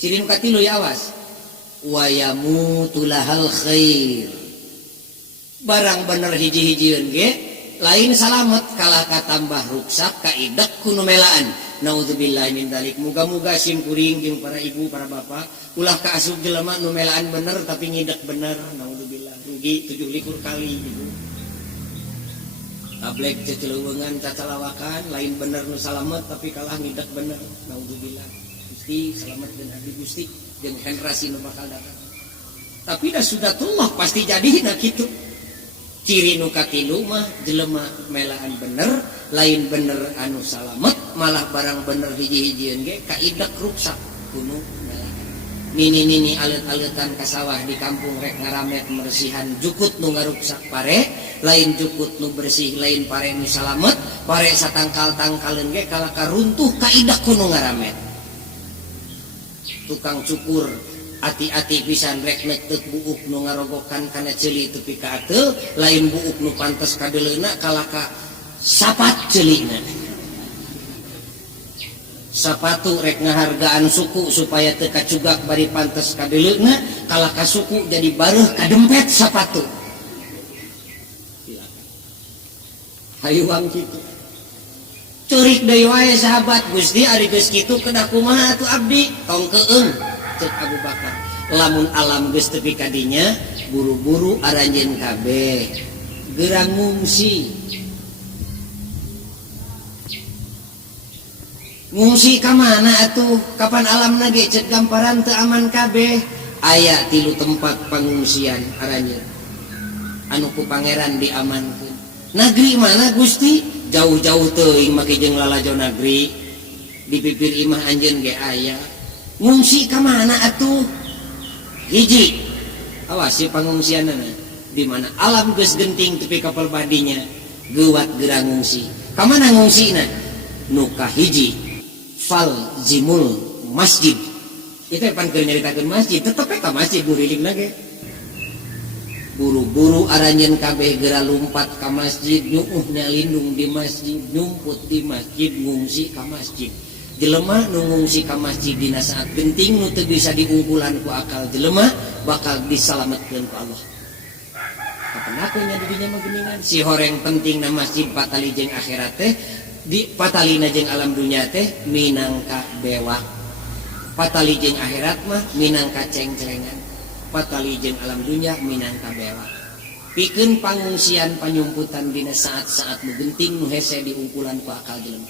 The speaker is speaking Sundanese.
Ciri nu katilu ya awas. Wa yamutu lahal khair. Barang bener hiji-hijieun ge lain salamet kalah katambah ruksak kaidek ku nu melaan. Naudzubillahi min dzalik. Muga-muga sim kuring jeung para ibu para bapak ulah kaasup jelema nu melaan bener tapi ngidek bener. Naudzubillah. Rugi 7 kali ibu. Tablek ceceleuweungan cacalawakan lain bener nu salamet tapi kalah ngidek bener. Naudzubillah. Gusti salametkeun abdi Gusti jeung generasi nu bakal datang. Tapi dah sudatullah pasti jadi na kitu. Ciri nu katilu mah jelema melaan bener, lain bener anu salamet, malah barang bener hiji-hijieun ge kaidak ruksak kuno melaan. Nini alet-aletan ka sawah di kampung rek ngaramet meresihan jukut nu ngaruksak pare, lain jukut nu bersih, lain pare nu salamet, pare satangkal-tangkaleun ge kala karuntuh kaidak kuno ngaramet. Tukang cukur ati-ati pisan rek neuk buuk nu ngarogokan kana ceuli tepi ka ateul lain buuk nu pantes ka deuleuna kalaka sapat ceulina. Sapatu rek ngahargaan suku supaya teu kacugak bari pantes ka deuleuna kalaka suku jadi bareuh ka dempet sapatu. Hayuang kitu. Curik deui wae sahabat Gusti ari geus kitu kedah kumaha atuh abdi tong keung. Cek Abu Bakar lamun alam geus tepi kadinya buru-buru aranjeun kabeh gerang ngungsi ka mana atuh kapan alamna ge cek gamparan teu aman kabeh aya 3 tempat pangungsian aranjeun anu ku pangeran diamankeun. Negeri mana Gusti? Jauh-jauh teuing make jeung lalajo negeri di pipir imah anjeun ge aya. Ngungsi ka mana atuh? Hiji. Awas si pangungsianna di mana alam geus genting tepi kapal badinya geuwat gerang ngungsi. Ka mana ngungsina? Nu ka hiji. Fal zimul masjid. Itu pan keur nyaritakeun masjid, tetep ka masjid muriligna ge. Buru-buru aranjeun kabeh geura lumpat ka masjid, nyuuhna lindung di masjid, nyumput di masjid, ngungsi ka masjid. Jelema nu ngungsi ka masjid dina saat genting nu teu bisa diungkulan ku akal jelema bakal disalametkeun ku Allah. Kapan nya di dinya mah geuningan si horeng penting na masjid patali jeung akhirat teh di patalina jeung alam dunya teh minangka bewak. Patali jeung akhirat mah minangka ceng-celengan. Patali jeung alam dunya minangka bewak. Pikeun pangungsian panyumputan dina saat-saat nu genting nu hese diungkulan ku akal jelema.